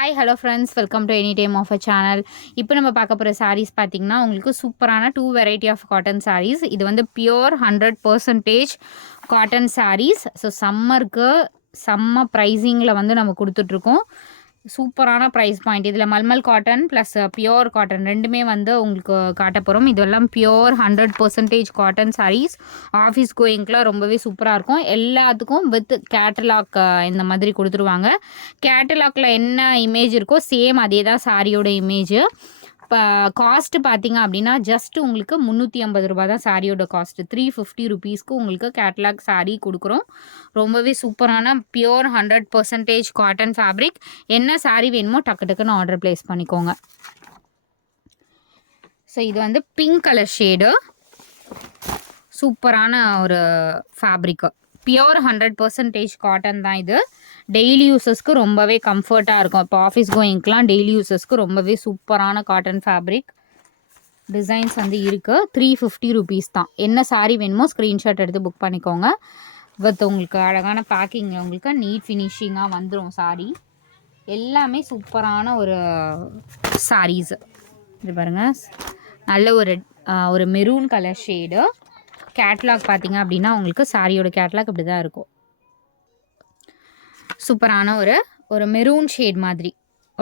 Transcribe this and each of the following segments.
Hi hello friends, welcome to any time of a channel. இப்போ நம்ம பார்க்க போகிற சாரீஸ் பார்த்தீங்கன்னா உங்களுக்கு சூப்பரான 2 வெரைட்டி ஆஃப் காட்டன் சாரீஸ். இது வந்து பியோர் 100% காட்டன் சாரீஸ். ஸோ சம்மருக்கு செம்ம ப்ரைஸிங்கில் வந்து நம்ம கொடுத்துட்ருக்கோம். சூப்பரான ப்ரைஸ் பாயிண்ட். இதில் mulmul cotton plus pure cotton ரெண்டுமே வந்து உங்களுக்கு காட்ட போகிறோம். இதெல்லாம் பியோர் 100% காட்டன் சாரீஸ். ஆஃபீஸ் கோயிங்க்கெலாம் ரொம்பவே சூப்பராக இருக்கும். எல்லாத்துக்கும் வித் கேட்டலாக் இந்த மாதிரி கொடுத்துருவாங்க. கேட்டலாகில் என்ன இமேஜ் இருக்கோ சேம் அதே தான் சாரியோட இமேஜு. இப்போ காஸ்ட்டு பார்த்தீங்க அப்படின்னா ஜஸ்ட் உங்களுக்கு 350 ரூபா தான் சாரியோட காஸ்ட்டு. 350 ருபீஸ்க்கு உங்களுக்கு கேட்டலாக் சாரீ கொடுக்குறோம். ரொம்பவே சூப்பரான பியோர் 100% காட்டன் ஃபேப்ரிக். என்ன சாரீ வேணுமோ டக்கு டக்குன்னு ஆர்டர் ப்ளேஸ் பண்ணிக்கோங்க. ஸோ இது வந்து பிங்க் கலர் ஷேடு, சூப்பரான ஒரு ஃபேப்ரிக்கு. பியோர் 100% காட்டன் தான் இது. டெய்லி யூஸஸ்க்கு ரொம்பவே கம்ஃபர்ட்டாக இருக்கும். இப்போ ஆஃபீஸ் கோயிங்க்கெலாம் டெய்லி யூஸஸ்க்கு ரொம்பவே சூப்பரான காட்டன் ஃபேப்ரிக். டிசைன்ஸ் வந்து இருக்குது. 350 ருபீஸ் தான். என்ன சாரீ வேணுமோ ஸ்க்ரீன்ஷாட் எடுத்து புக் பண்ணிக்கோங்க. வித் உங்களுக்கு அழகான பேக்கிங்கில் உங்களுக்கு நீட் ஃபினிஷிங்காக வந்துடும் சாரீ. எல்லாமே சூப்பரான ஒரு சாரீஸு. இது பாருங்கள், நல்ல ஒரு மெரூன் கலர் ஷேடு. கேட்லாக் பார்த்தீங்க அப்படின்னா உங்களுக்கு சாரியோட கேட்லாக் இப்படி தான் இருக்கும். சூப்பரான ஒரு மெரூன் ஷேட் மாதிரி,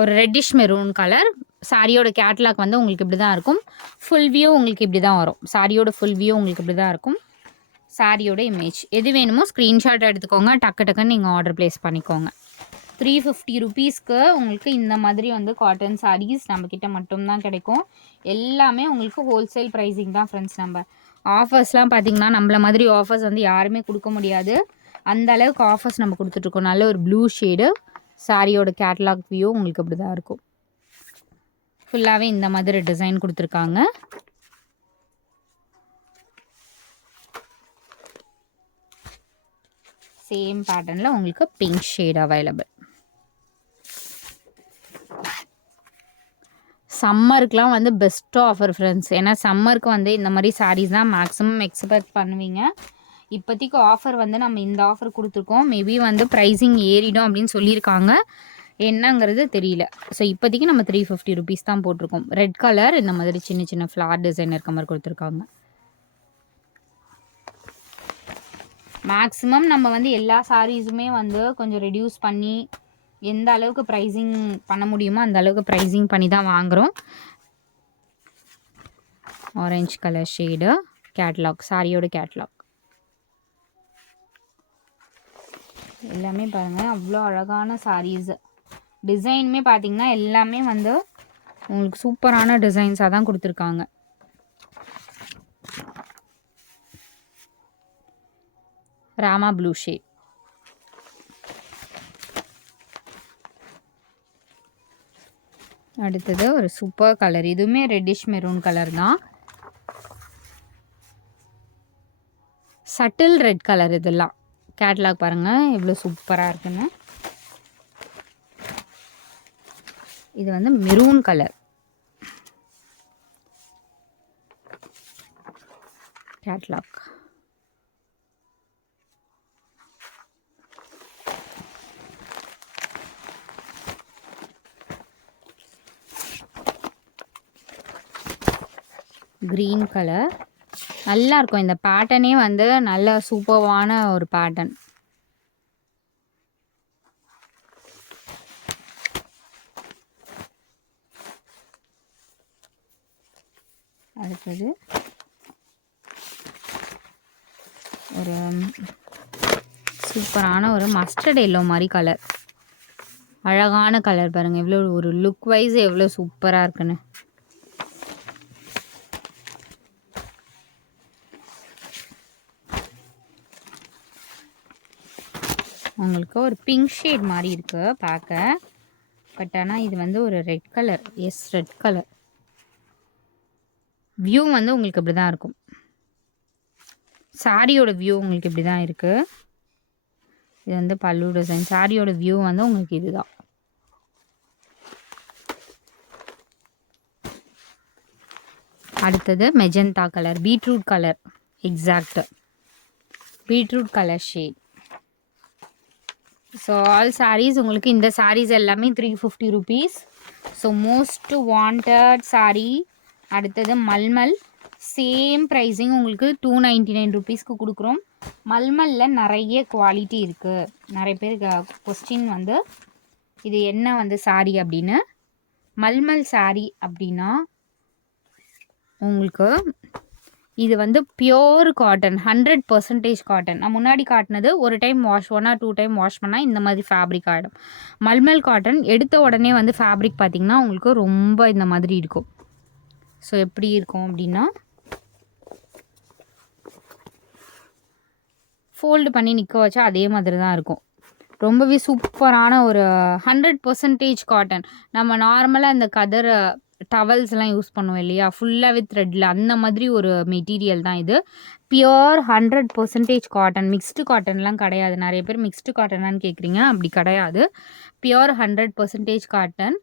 ஒரு ரெட்டிஷ் மெரூன் கலர். சாரியோட கேட்லாக் வந்து உங்களுக்கு இப்படி தான் இருக்கும். ஃபுல் வியூ உங்களுக்கு இப்படி தான் வரும். சாரியோட ஃபுல் வியூ உங்களுக்கு இப்படி தான் இருக்கும். சாரியோட இமேஜ் எது வேணுமோ ஸ்க்ரீன்ஷாட் எடுத்துக்கோங்க. டக்கு டக்குன்னு நீங்கள் ஆர்டர் ப்ளேஸ் பண்ணிக்கோங்க. 350 ருபீஸ்க்கு உங்களுக்கு இந்த மாதிரி வந்து காட்டன் சாரீஸ் நம்மக்கிட்ட மட்டும்தான் கிடைக்கும். எல்லாமே உங்களுக்கு ஹோல்சேல் ப்ரைஸிங் தான் ஃப்ரெண்ட்ஸ். நம்ம ஆஃபர்ஸ்லாம் பார்த்திங்கன்னா நம்மள மாதிரி ஆஃபர்ஸ் வந்து யாருமே கொடுக்க முடியாது. அந்த அளவுக்கு ஆஃபர்ஸ் நம்ம கொடுத்துட்ருக்கோம். நல்ல ஒரு ப்ளூ ஷேடு. சாரியோட கேட்லாக் வியூ உங்களுக்கு அப்படி தான் இருக்கும். ஃபுல்லாகவே இந்த மாதிரி டிசைன் கொடுத்துருக்காங்க. சேம் பேட்டர்னில் உங்களுக்கு பிங்க் ஷேட் அவைலபிள். சம்மருக்குலாம் வந்து பெஸ்ட்டு ஆஃபர் ஃப்ரெண்ட்ஸ். ஏன்னா சம்மருக்கு வந்து இந்த மாதிரி சாரீஸ் தான் மேக்ஸிமம் எக்ஸ்பெக்ட் பண்ணுவீங்க. இப்போதைக்கு ஆஃபர் வந்து நம்ம இந்த ஆஃபர் கொடுத்துருக்கோம். மேபி வந்து ப்ரைஸிங் ஏறிடும் அப்படின்னு சொல்லியிருக்காங்க. என்னங்கிறது தெரியல. ஸோ இப்போதைக்கு நம்ம 350 ருபீஸ் தான் போட்டிருக்கோம். ரெட் கலர் இந்த மாதிரி சின்ன சின்ன ஃப்ளார் டிசைன் இருக்க மாதிரி கொடுத்துருக்காங்க. மேக்ஸிமம் நம்ம வந்து எல்லா சாரீஸுமே வந்து கொஞ்சம் ரெடியூஸ் பண்ணி எந்த அளவுக்கு ப்ரைஸிங் பண்ண முடியுமோ அந்த அளவுக்கு ப்ரைஸிங் பண்ணி தான் வாங்குகிறோம். ஆரஞ்சு கலர் ஷேடு கேட்லாக், சாரியோட கேட்லாக் எல்லாமே பாருங்கள் அவ்வளோ அழகான சாரீஸ். டிசைனுமே பார்த்திங்கன்னா எல்லாமே வந்து உங்களுக்கு சூப்பரான டிசைன்ஸாக தான் கொடுத்துருக்காங்க. Rama blue shade. அடுத்தது ஒரு சூப்பர் கலர். இதுவுமே ரெட்டிஷ் மெரூன் கலர் தான். Subtle red colour. இதெல்லாம் கேட்லாக் பாருங்கள் எவ்வளோ சூப்பராக இருக்குன்னு. இது வந்து maroon colour catalogue. Green colour நல்லா இருக்கும். இந்த பேட்டர்னே வந்து நல்ல சூப்பர்வான ஒரு பேட்டர்ன். அடுத்தது ஒரு சூப்பரான ஒரு மஸ்டர்ட் எல்லோ மாதிரி கலர். அழகான கலர் பாருங்கள், எவ்வளோ ஒரு லுக் வைஸ் எவ்வளோ சூப்பராக இருக்குன்னு. உங்களுக்கு ஒரு பிங்க் ஷேட் மாதிரி இருக்குது பார்க்க. பட் ஆனால் இது வந்து ஒரு red colour. Yes, red colour. View வந்து உங்களுக்கு இப்படி தான் இருக்கும். சாரியோட வியூ உங்களுக்கு இப்படி தான் இருக்குது. இது வந்து பல்லு டிசைன். சாரியோட வியூ வந்து உங்களுக்கு இதுதான். அடுத்தது magenta colour, beetroot colour. Exact beetroot colour shade. So all saris உங்களுக்கு இந்த சாரீஸ் எல்லாமே 350 rupees. So most wanted sari. அடுத்தது மல்மல். சேம் ப்ரைஸிங் உங்களுக்கு 299 rupeesக்கு கொடுக்குறோம். மல்மலில் நிறைய குவாலிட்டி இருக்குது. நிறைய பேர் கொஸ்டின் வந்து இது என்ன வந்து சாரீ அப்படின்னு. மல்மல் சாரீ அப்படின்னா உங்களுக்கு இது வந்து பியோர் காட்டன், 100% காட்டன். நான் முன்னாடி காட்டினது ஒரு time wash 1 or 2 time wash பண்ணால் இந்த மாதிரி ஃபேப்ரிக் ஆகிடும். மல்மல் காட்டன் எடுத்த உடனே வந்து ஃபேப்ரிக் பார்த்திங்கன்னா உங்களுக்கு ரொம்ப இந்த மாதிரி இருக்கும். ஸோ எப்படி இருக்கும் அப்படின்னா ஃபோல்டு பண்ணி நிற்க வச்சா அதே மாதிரி தான் இருக்கும். ரொம்பவே சூப்பரான ஒரு 100% காட்டன். நம்ம நார்மலாக இந்த கதர் டவல்ஸ்லாம் யூஸ் பண்ணுவோம் இல்லையா, ஃபுல்லாகவே த்ரெட்டில், அந்த மாதிரி ஒரு மெட்டீரியல் தான் இது. Pure 100% cotton. மிக்ஸ்டு காட்டன்லாம் கிடையாது. நிறைய பேர் மிக்ஸ்டு காட்டனான்னு கேட்குறீங்க, அப்படி கிடையாது. Pure 100% cotton.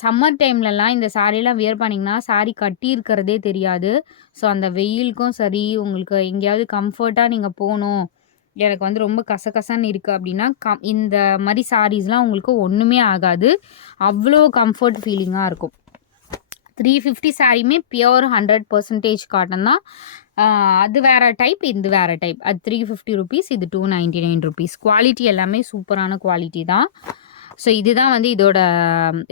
சம்மர் டைம்லலாம் இந்த சாரீலாம் வியர் பண்ணிங்கன்னா சாரீ கட்டி இருக்கிறதே தெரியாது. ஸோ அந்த வெயிலுக்கும் சரி, உங்களுக்கு எங்கேயாவது கம்ஃபர்ட்டாக நீங்கள் போகணும், எனக்கு வந்து ரொம்ப கசகசன்னு இருக்குது அப்படின்னா இந்த மாதிரி சாரீஸ்லாம் உங்களுக்கு ஒன்றுமே ஆகாது. அவ்வளோ கம்ஃபர்ட் ஃபீலிங்காக இருக்கும். 350 சாரியுமே பியோர் 100% காட்டன் தான். அது வேறு டைப், இது வேறு டைப். அது 350 rupees, இது 299 rupees. குவாலிட்டி எல்லாமே சூப்பரான குவாலிட்டி தான். ஸோ இதுதான் வந்து இதோட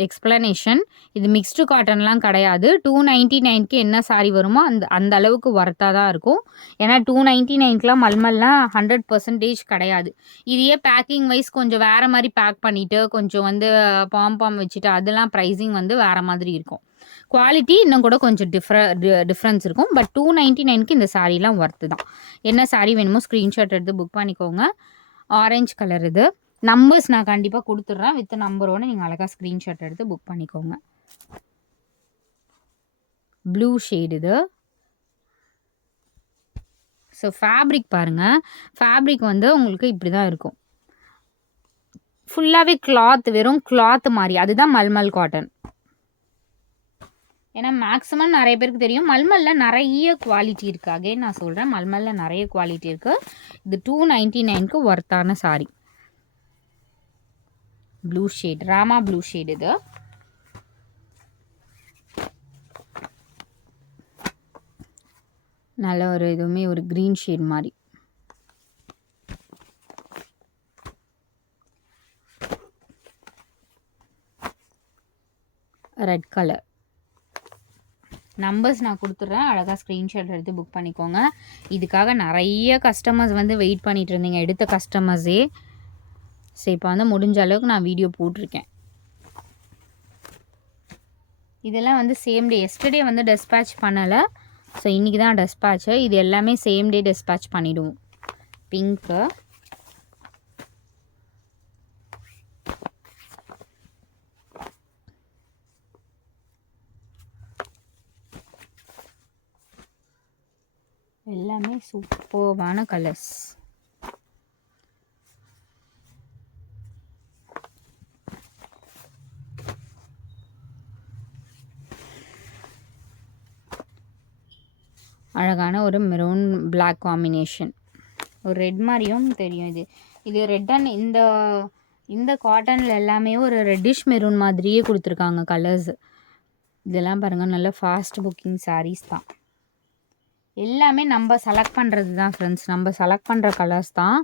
எக்ஸ்ப்ளனேஷன். இது மிக்ஸ்டு காட்டன்லாம் கிடையாது. 299க்கு என்ன சாரீ வருமோ அந்த அளவுக்கு ஒர்த்தாக தான் இருக்கும். ஏன்னா 299க்குலாம் மல்மல்லாம் 100% கிடையாது. இதையே பேக்கிங் வைஸ் கொஞ்சம் வேறு மாதிரி பேக் பண்ணிவிட்டு கொஞ்சம் வந்து பாம் வச்சுட்டு அதெல்லாம் ப்ரைஸிங் வந்து வேறு மாதிரி இருக்கும். குவாலிட்டி இன்னும் கூட கொஞ்சம் டிஃப்ரென்ஸ் இருக்கும். பட் 299க்கு இந்த சாரீலாம் ஒர்த்து தான். என்ன சாரீ வேணுமோ ஸ்க்ரீன்ஷாட் எடுத்து புக் பண்ணிக்கோங்க. ஆரஞ்சு கலர் இது. நம்பர்ஸ் நான் கண்டிப்பாக கொடுத்துட்றேன். வித் நம்பரோடு நீங்கள் அழகாக ஸ்க்ரீன்ஷாட் எடுத்து புக் பண்ணிக்கோங்க. ப்ளூ ஷேடு இது. ஸோ ஃபேப்ரிக் பாருங்கள். ஃபேப்ரிக் வந்து உங்களுக்கு இப்படி தான் இருக்கும். ஃபுல்லாகவே கிளாத், வெறும் கிளாத் மாதிரி. அதுதான் மல்மல் காட்டன். ஏன்னா மேக்ஸிமம் நிறைய பேருக்கு தெரியும் மல்மலில் நிறைய குவாலிட்டி இருக்குது. அகைன் நான் சொல்கிறேன், மல்மலில் நிறைய குவாலிட்டி இருக்குது. இது 299க்கு ஒர்த்தான sari. Blue shade, Rama blue shade இது. நல்ல ஒரு இதுவுமே ஒரு க்ரீன் ஷேட் மாதிரி. Red colour. நம்பர்ஸ் நான் கொடுத்துட்றேன், அழகாக ஸ்க்ரீன்ஷாட் எடுத்து புக் பண்ணிக்கோங்க. இதுக்காக நிறைய கஸ்டமர்ஸ் வந்து வெயிட் பண்ணிகிட்டு இருந்தீங்க, எடுத்த கஸ்டமர்ஸே. ஸோ இப்போ வந்து முடிஞ்ச அளவுக்கு நான் வீடியோ போட்டிருக்கேன். இதெல்லாம் வந்து சேம் டே, எஸ்டர்டே வந்து டெஸ்பேட்ச் பண்ணலை. ஸோ இன்றைக்கி தான் டெஸ்பேட்ச்சு. இது எல்லாமே சேம் டே டெஸ்பேட்ச் பண்ணிவிடுவோம். பிங்க்கு, எல்லாமே சூப்பர்வான கலர்ஸ். அழகான ஒரு மெரூன் பிளாக் காம்பினேஷன். ஒரு ரெட் மாதிரியும் தெரியும். இது ரெட் அண்ட் இந்த காட்டனில் எல்லாமே ஒரு ரெட்டிஷ் மெரூன் மாதிரியே கொடுத்துருக்காங்க கலர்ஸ். இதெல்லாம் பாருங்கள், நல்ல ஃபாஸ்ட் புக்கிங் சாரீஸ் தான். எல்லாமே நம்ம செலக்ட் பண்ணுறது தான் ஃப்ரெண்ட்ஸ். நம்ம செலக்ட் பண்ணுற கலர்ஸ் தான்.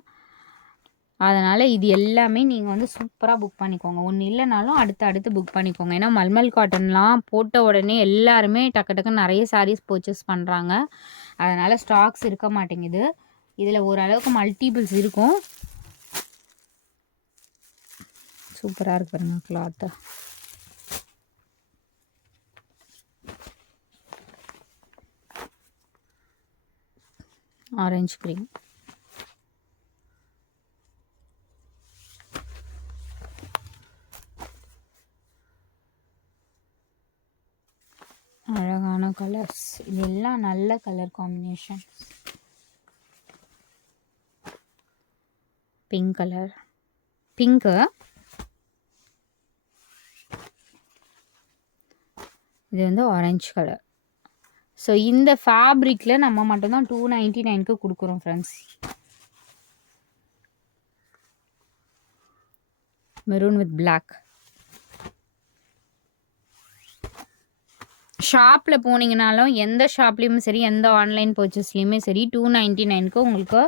அதனால் இது எல்லாமே நீங்கள் வந்து சூப்பராக புக் பண்ணிக்கோங்க. ஒன்று இல்லைனாலும் அடுத்து புக் பண்ணிக்கோங்க. ஏன்னா மல்மல் காட்டன்லாம் போட்ட உடனே எல்லாருமே டக்கு நிறைய சாரீஸ் பர்ச்சேஸ் பண்ணுறாங்க. அதனால் ஸ்டாக்ஸ் இருக்க மாட்டேங்குது. இதில் ஓரளவுக்கு மல்டிபிள்ஸ் இருக்கும். சூப்பராக இருக்கு பாருங்க கிளாத்து. Orange green. அழகான கலர்ஸ். இதெல்லாம் நல்ல colour combination. Pink colour, pink. இது வந்து ஆரஞ்சு கலர். ஸோ இந்த ஃபேப்ரிக்கில் நம்ம மட்டும்தான் 299க்கு கொடுக்குறோம் ஃப்ரெண்ட்ஸ். Maroon with black. ஷாப்பில் போனீங்கனாலும் எந்த ஷாப்லேயும் சரி, எந்த ஆன்லைன் பர்ச்சேஸ்லேயுமே சரி, 299க்கு உங்களுக்கு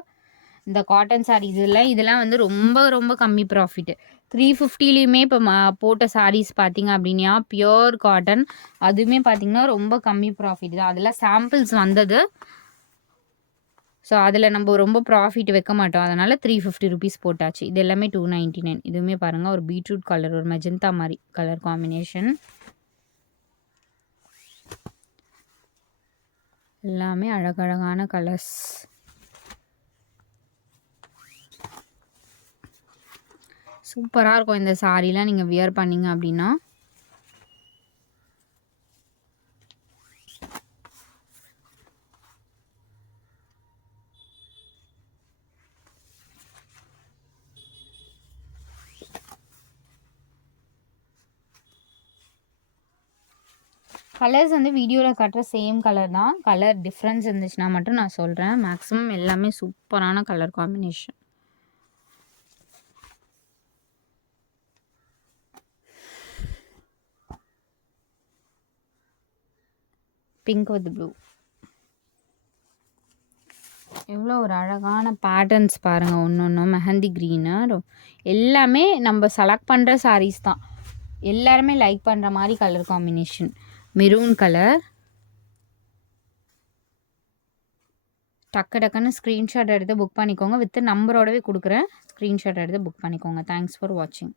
இந்த காட்டன் சாரீஸ் இதெல்லாம் வந்து ரொம்ப ரொம்ப கம்மி ப்ராஃபிட்டு. 350லேயுமே இப்போ போட்ட சாரீஸ் பார்த்தீங்க அப்படின்னா பியோர் காட்டன், அதுவுமே பார்த்தீங்கன்னா ரொம்ப கம்மி ப்ராஃபிட் தான். அதெல்லாம் சாம்பிள்ஸ் வந்தது. ஸோ அதில் நம்ம ரொம்ப ப்ராஃபிட் வைக்க மாட்டோம். அதனால் 350 ருபீஸ் போட்டாச்சு. இது எல்லாமே 299. இதுவுமே பாருங்கள், ஒரு பீட்ரூட் கலர், ஒரு மெஜந்தா மாதிரி கலர் காம்பினேஷன். எல்லாமே அழகழகான கலர்ஸ். சூப்பராக இருக்கும் இந்த சாரீலாம் நீங்கள் வியர் பண்ணிங்க அப்படின்னா. கலர்ஸ் வந்து வீடியோவில் காட்டுற சேம் கலர் தான். கலர் டிஃப்ரென்ஸ் இருந்துச்சுன்னா மட்டும் நான் சொல்கிறேன். மேக்ஸிமம் எல்லாமே சூப்பரான colour combination. Pink with blue. எவ்வளோ ஒரு அழகான பேட்டர்ன்ஸ் பாருங்கள். ஒன்று ஒன்று மெஹந்தி க்ரீனு, எல்லாமே நம்ம செலக்ட் பண்ணுற சாரீஸ் தான். எல்லாருமே லைக் பண்ணுற மாதிரி கலர் காம்பினேஷன். Maroon colour. டக்குன்னு ஸ்க்ரீன்ஷாட் எடுத்து புக் பண்ணிக்கோங்க. வித் நம்பரோடவே கொடுக்குறேன். ஸ்க்ரீன்ஷாட் எடுத்து புக் பண்ணிக்கோங்க. தேங்க்ஸ் ஃபார் வாட்சிங்.